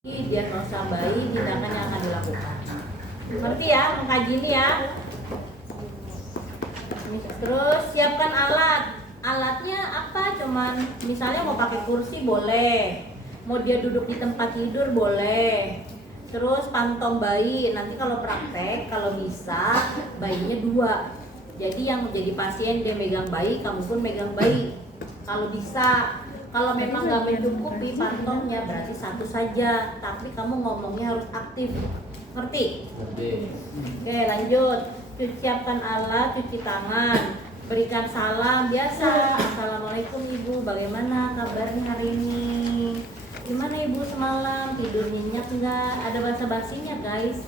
diagnosa bayi, tindakan yang akan dilakukan. Ngerti ya, mengkaji ini ya. Terus siapkan alat. Alatnya apa? Cuman misalnya mau pakai kursi boleh, mau dia duduk di tempat tidur boleh. Terus pantong bayi. Nanti kalau praktek, kalau bisa bayinya 2. Jadi yang menjadi pasien dia megang bayi, kamu pun megang bayi. Kalau bisa. Kalau memang nggak mencukupi pantongnya berarti 1 saja, tapi kamu ngomongnya harus aktif, ngerti? Oke, lanjut. Siapkan alat, cuci tangan, berikan salam biasa. Assalamualaikum ibu, bagaimana kabarnya hari ini? Gimana ibu semalam, tidur nyenyak nggak? Ada basa-basinya guys.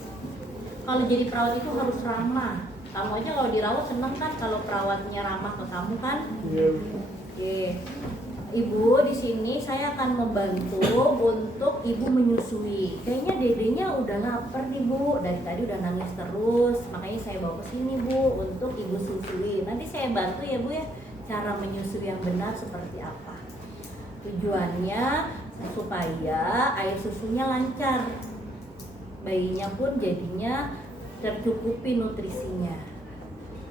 Kalau jadi perawat itu harus ramah. Kamu aja kalau dirawat seneng kan kalau perawatnya ramah ke kamu kan? Oke. Ibu, di sini saya akan membantu untuk ibu menyusui. Kayaknya dedenya udah lapar nih bu, dari tadi udah nangis terus. Makanya saya bawa ke sini bu untuk ibu susui. Nanti saya bantu ya bu ya, cara menyusui yang benar seperti apa. Tujuannya supaya air susunya lancar, bayinya pun jadinya tercukupi nutrisinya.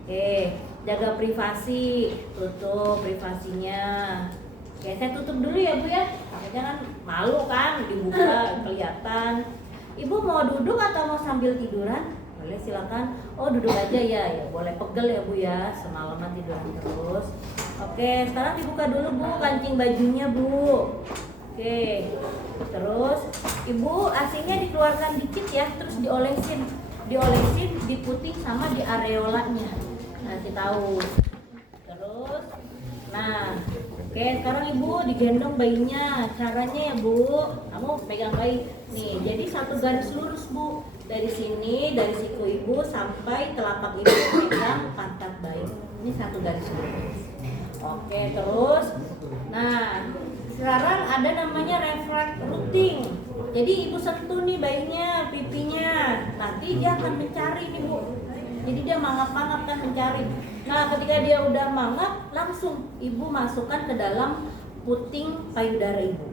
Oke, jaga privasi, tutup privasinya. Oke, saya tutup dulu ya bu ya, jangan malu kan dibuka kelihatan. Ibu mau duduk atau mau sambil tiduran? Boleh silakan. Oh duduk aja ya, boleh pegel ya bu ya, semalaman tiduran terus. Oke, sekarang dibuka dulu bu kancing bajunya bu. Oke, terus ibu AC-nya dikeluarkan dikit ya, terus diolesin, diputing sama di areolanya. Nanti tahu. Terus, nah. Oke, sekarang ibu digendong bayinya. Caranya ya bu, kamu pegang bayi nih. Jadi 1 garis lurus bu, dari sini, dari siku ibu sampai telapak ibu pegang pantat bayi. Ini 1 garis lurus. Oke, terus, nah sekarang ada namanya refleks routing. Jadi ibu sentuh nih bayinya, pipinya. Nanti dia akan mencari nih bu. Jadi dia mangap-mangap kan mencari. Nah ketika dia udah mangap, langsung ibu masukkan ke dalam puting payudara ibu.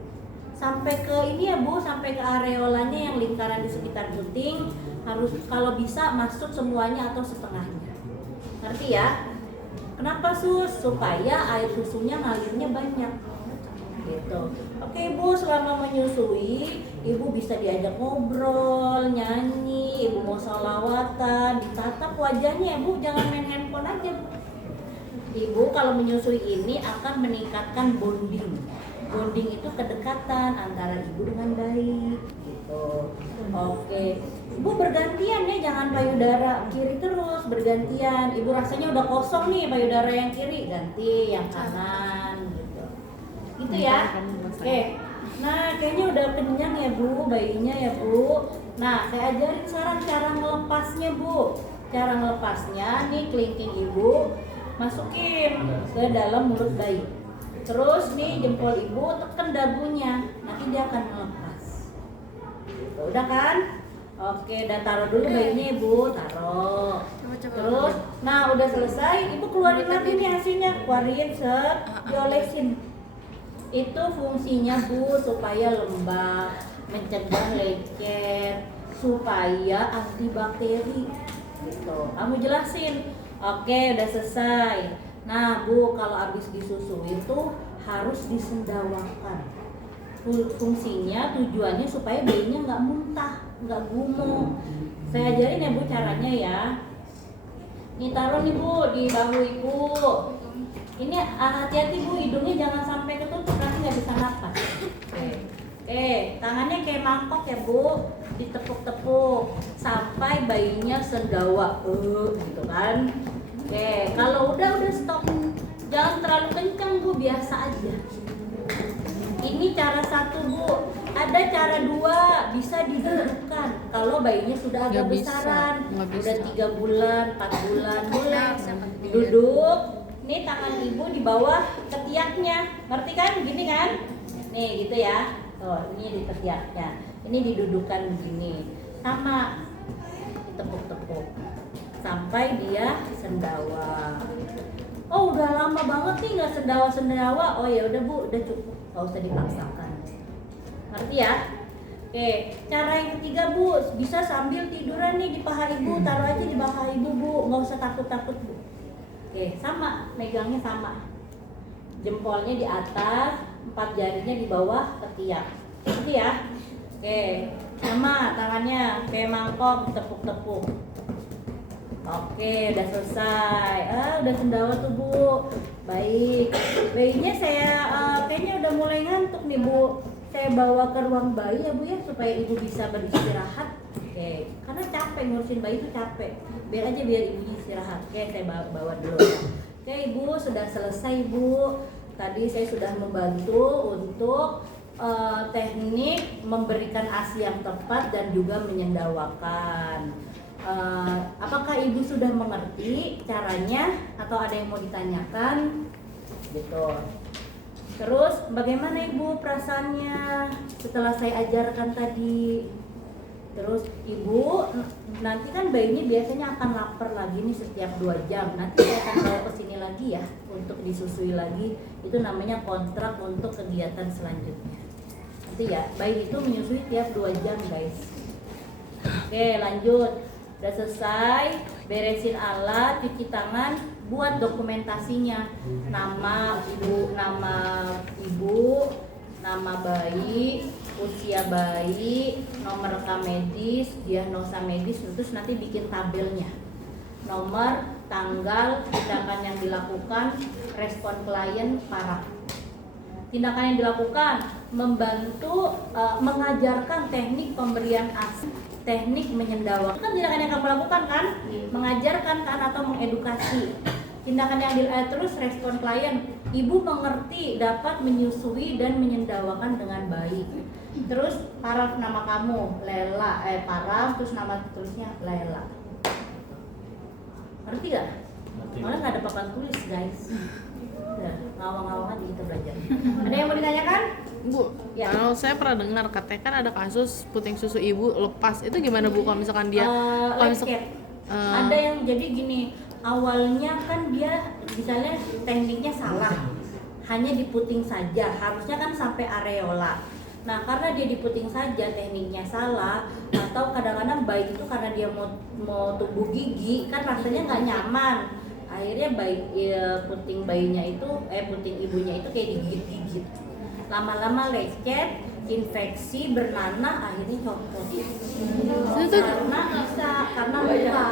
Sampai ke ini ya bu, sampai ke areolanya yang lingkaran di sekitar puting. Harus kalau bisa masuk semuanya atau setengahnya. Ngerti ya? Kenapa sus? Supaya air susunya ngalirnya banyak. Gitu. Oke ibu, selama menyusui ibu bisa diajak ngobrol, nyanyi, ibu mau sholawatan, ditatap wajahnya ibu, jangan main handphone aja. Ibu kalau menyusui ini akan meningkatkan bonding. Bonding itu kedekatan antara ibu dengan bayi gitu. Oke, ibu bergantian ya, jangan payudara kiri terus, bergantian. Ibu rasanya udah kosong nih payudara yang kiri, ganti yang kanan gitu ya. Oke, nah kayaknya udah kenyang ya bu bayinya ya bu. Nah saya ajarin sekarang cara melepasnya bu. Cara melepasnya nih, kelingking ibu masukin ke dalam mulut bayi. Terus nih jempol ibu tekan dagunya, nanti dia akan melepas. Udah kan? Oke, udah taruh dulu bayinya ibu, taruh. Terus, nah udah selesai, ibu keluarin lagi nih hasilnya, keluarin set, diolesin. Itu fungsinya bu supaya lembab, mencegah lecet, supaya antibakteri gitu. Kamu jelasin. Oke, udah selesai. Nah bu, kalau habis disusui itu harus disendawakan. Fungsinya, tujuannya supaya bayinya nggak muntah, nggak gumoh. Saya ajarin ya bu caranya ya. Ini taruh nih bu di bahu ibu. Ini hati-hati bu, hidungnya jangan sampai ketutup, nanti nggak bisa napas. Oke, tangannya kayak mangkok ya bu, ditepuk-tepuk sampai bayinya sendawa, gitu kan. Oke, kalau udah stop, jangan terlalu kencang bu, biasa aja. Ini cara 1 bu, ada cara 2, bisa didudukkan. Kalau bayinya sudah agak besaran, udah 3 bulan, 4 bulan, boleh duduk. Nih tangan ibu di bawah ketiaknya, ngerti kan? Gini kan? Nih gitu ya. Tuh, ini di ketiaknya. Ini didudukan begini. Sama, ditepuk-tepuk sampai dia sendawa. Oh udah lama banget nih nggak sendawa. Oh ya udah bu, udah cukup, nggak usah dipaksakan. Ngerti ya? Oke, cara yang ketiga Bu, bisa sambil tiduran nih di paha ibu, taruh aja di paha ibu Bu, nggak usah takut-takut Bu. Oke, sama, megangnya sama. Jempolnya di atas, 4 jarinya di bawah ketiak. Gitu ya. Oke, sama tangannya kayak mangkok, tepuk-tepuk. Oke, udah selesai. Udah sendawa tuh Bu. Baik. Bayinya saya kayaknya udah mulai ngantuk nih Bu. Saya bawa ke ruang bayi ya Bu ya, supaya ibu bisa beristirahat. Oke, karena capek ngurusin bayi itu capek. Biar ibunya istirahat. Oke, saya bawa dulu. Oke, Ibu sudah selesai Bu. Tadi saya sudah membantu untuk teknik memberikan ASI yang tepat dan juga menyendawakan. Apakah Ibu sudah mengerti caranya atau ada yang mau ditanyakan? Gitu. Terus bagaimana Ibu perasaannya setelah saya ajarkan tadi? Terus Ibu nanti kan bayinya biasanya akan lapar lagi nih setiap 2 jam. Nanti saya akan bawa ke sini lagi ya untuk disusui lagi. Itu namanya kontrak untuk kegiatan selanjutnya. Nanti ya, bayi itu menyusui tiap 2 jam guys. Oke, lanjut. Udah selesai, beresin alat, cuci tangan, buat dokumentasinya. Nama ibu, nama bayi, usia bayi, nomor rekam medis, diagnosa medis, terus nanti bikin tabelnya. Nomor, tanggal, tindakan yang dilakukan, respon klien, parah. Tindakan yang dilakukan membantu mengajarkan teknik pemberian ASI, teknik menyendawa. Itu kan tindakan yang kamu lakukan kan? Mengajarkan kan atau mengedukasi. Tindakan yang terus respon klien, ibu mengerti, dapat menyusui dan menyendawakan dengan baik. Terus paraf nama kamu Lela, paraf terus nama terusnya Lela. Ngerti gak? Malah nggak ada papan tulis guys. Udah, ngawang-ngawang aja kita belajar. Ada yang mau ditanyakan? Bu, Ya. kalau saya pernah dengar katanya kan ada kasus puting susu ibu lepas. Itu gimana Bu kalau misalkan dia Leket. Ada yang jadi gini, awalnya kan dia misalnya tekniknya salah, hanya diputing saja, harusnya kan sampai areola. Nah karena dia diputing saja, tekniknya salah, atau kadang-kadang bayi itu karena dia mau tumbuh gigi kan rasanya nggak nyaman, akhirnya puting bayinya itu puting ibunya itu kayak digigit-gigit, lama-lama lecet, infeksi, bernanah, akhirnya copot. Karena luka.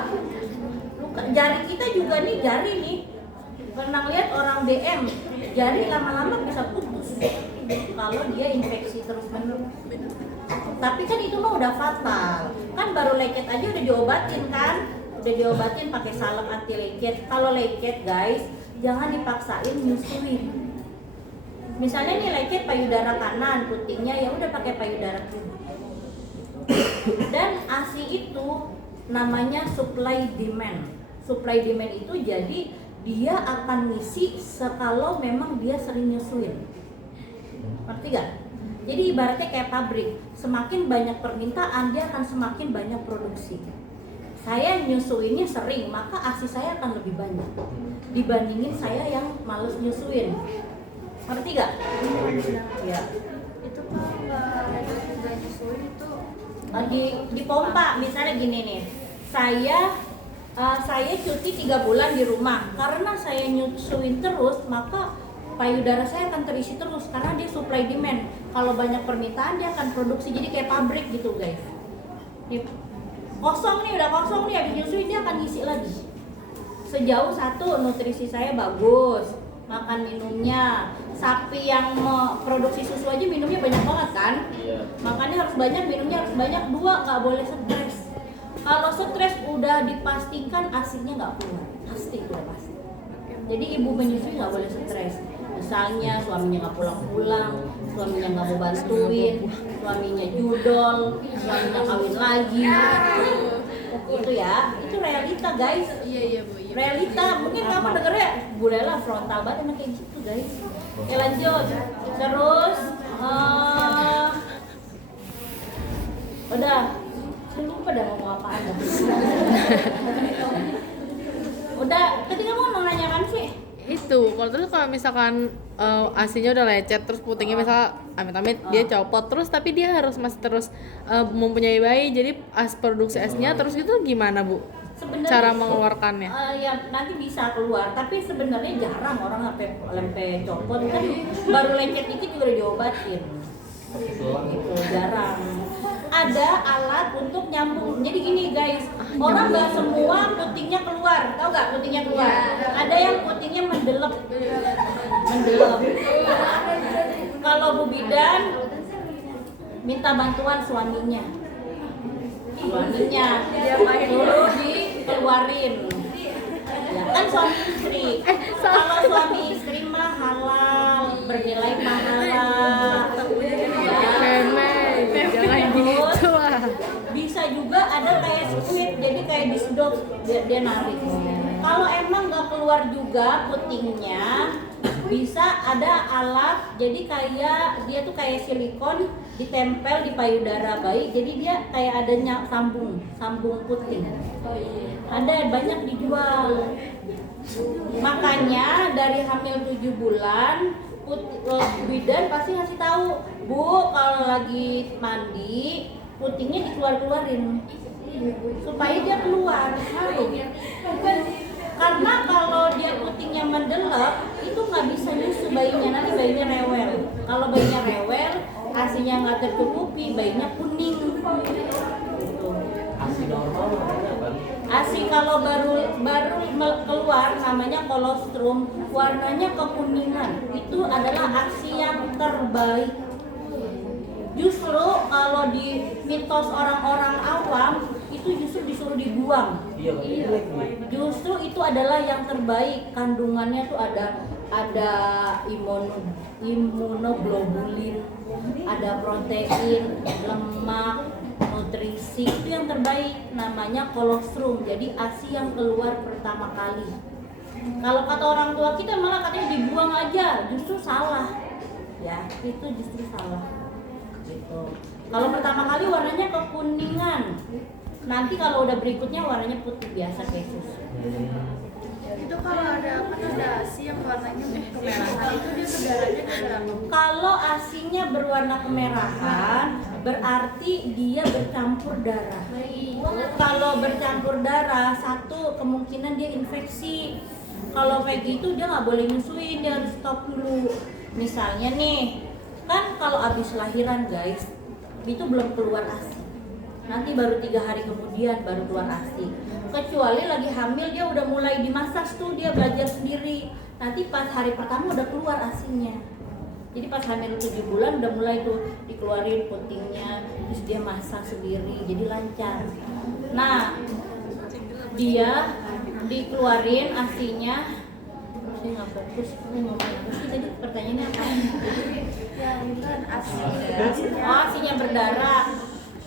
Jari kita juga nih, jari nih. Pernah lihat orang BM, jari lama-lama bisa putus kalau dia infeksi terus-menerus. Tapi kan itu mah udah fatal. Kan baru lecet aja udah diobatin kan? Udah diobatin pakai salep anti lecet. Kalau lecet guys, jangan dipaksain nyusuin. Misalnya nih lecet payudara kanan, putingnya ya udah pakai payudara kiri. Dan ASI itu namanya supply demand. Supply demand itu jadi dia akan ngisi sekalau memang dia sering nyusuin. Ngerti gak? Jadi ibaratnya kayak pabrik, semakin banyak permintaan dia akan semakin banyak produksi. Saya nyusuinnya sering, maka ASI saya akan lebih banyak dibandingin saya yang males nyusuin. Ngerti gak? Ya. Itu kalau nggak nyusuin itu Di pompa misalnya gini nih, saya cuti 3 bulan di rumah, karena saya nyusuin terus maka payudara saya akan terisi terus karena dia supply demand. Kalau banyak permintaan dia akan produksi, jadi kayak pabrik gitu guys. Kosong nih, udah kosong nih, habis nyusuin dia akan ngisi lagi. Sejauh satu, nutrisi saya bagus, makan minumnya. Sapi yang mau produksi susu aja minumnya banyak banget kan? Iya. Makannya harus banyak, minumnya harus banyak. 2, nggak boleh stres. Kalau stres udah dipastikan ASInya nggak keluar, pasti udah pasti. Jadi ibu menyusui nggak boleh stres. Misalnya suaminya nggak pulang-pulang, suaminya nggak mau bantuin, suaminya judol, suaminya kawin lagi. Itu ya, itu realita guys. Iya Bu. Iya. Realita, mungkin kamu dengernya Bu Lela frontal banget emang kayak gitu guys. Oke lanjut. Terus udah, saya lupa dah ngomong apaan. Udah, tadi kamu mau nanyakan sih? Itu, kalau terus kalau misalkan ASINya udah lecet terus putingnya misalnya amit-amit dia copot terus tapi dia harus masih terus mempunyai bayi jadi produksi ASINya terus gitu gimana Bu? Sebenarnya Cara mengeluarkannya? Ya nanti bisa keluar, tapi sebenarnya jarang orang sampai copot kan baru lecet itu juga udah diobatin. Gitu, jarang. Ada alat untuk nyambung. Jadi gini guys, orang nggak semua putingnya keluar, tahu nggak putingnya keluar? Ada yang putingnya mendelep. Kalau Bu Bidan minta bantuan suaminya suruh dikeluarin ya kan suami istri kalau suami istri mah halal bernilai pahala Jangan gitu lah. bisa juga ada kayak squid jadi kayak disedot dia narik kalau emang nggak keluar juga putingnya bisa ada alat jadi kayak dia tuh kayak silikon ditempel di payudara bayi jadi dia kayak adanya sambung puting ada banyak dijual makanya dari hamil 7 bulan bidan pasti ngasih tahu Bu kalau lagi mandi putingnya dikeluarin supaya dia keluar karena kalau dia putingnya mendelep itu nggak bisa nyusu bayinya nanti bayinya rewel kalau bayinya rewel ASINya nggak tercukupi bayinya kuning gitu. ASI kalau baru keluar namanya kolostrum warnanya kekuningan itu adalah ASI yang terbaik justru kalau di mitos orang-orang awam itu justru disuruh dibuang justru itu adalah yang terbaik kandungannya tuh ada imunoglobulin ada protein lemak nutrisi itu yang terbaik namanya kolostrum jadi ASI yang keluar pertama kali kalau kata orang tua kita malah katanya dibuang aja justru salah ya itu justru salah gitu. Kalau pertama kali warnanya kekuningan nanti kalau udah berikutnya warnanya putih biasa kayak susu Itu kalau ada ASI yang warnanya kemerahan itu dia saudaranya darah. kalau ASINya berwarna kemerahan berarti dia bercampur darah kalau bercampur darah satu kemungkinan dia infeksi kalau kayak gitu dia nggak boleh nyusuin dia harus stop dulu misalnya nih kan kalau abis lahiran guys itu belum keluar ASI nanti baru 3 hari kemudian baru keluar ASI kecuali lagi hamil dia udah mulai dimasak tuh dia belajar sendiri nanti pas hari pertama udah keluar ASINya jadi pas hamil 7 bulan udah mulai tuh dikeluarin putingnya terus dia masak sendiri jadi lancar nah dia dikeluarin ASINya saya nggak fokus ngomong apa sih tadi pertanyaannya apa? Yang kan ASI. ASINya berdarah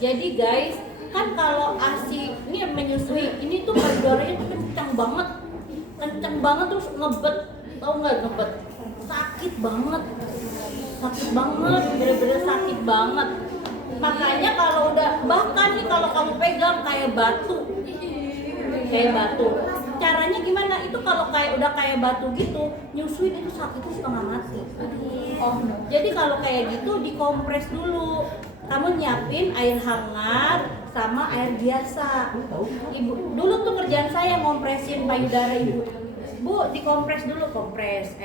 jadi guys kan kalau ASI ini menyusui ini tuh payudaranya tuh kencang banget terus ngebet tau nggak ngebet sakit banget bener-bener sakit banget makanya kalau udah bahkan nih kalau kamu pegang kayak batu caranya gimana itu kalau udah kayak batu gitu nyusuin itu sakitnya setengah mati jadi kalau kayak gitu dikompres dulu kamu nyiapin air hangat sama air biasa ibu dulu tuh kerjaan saya ngompresin payudara ibu Bu dikompres dulu kompres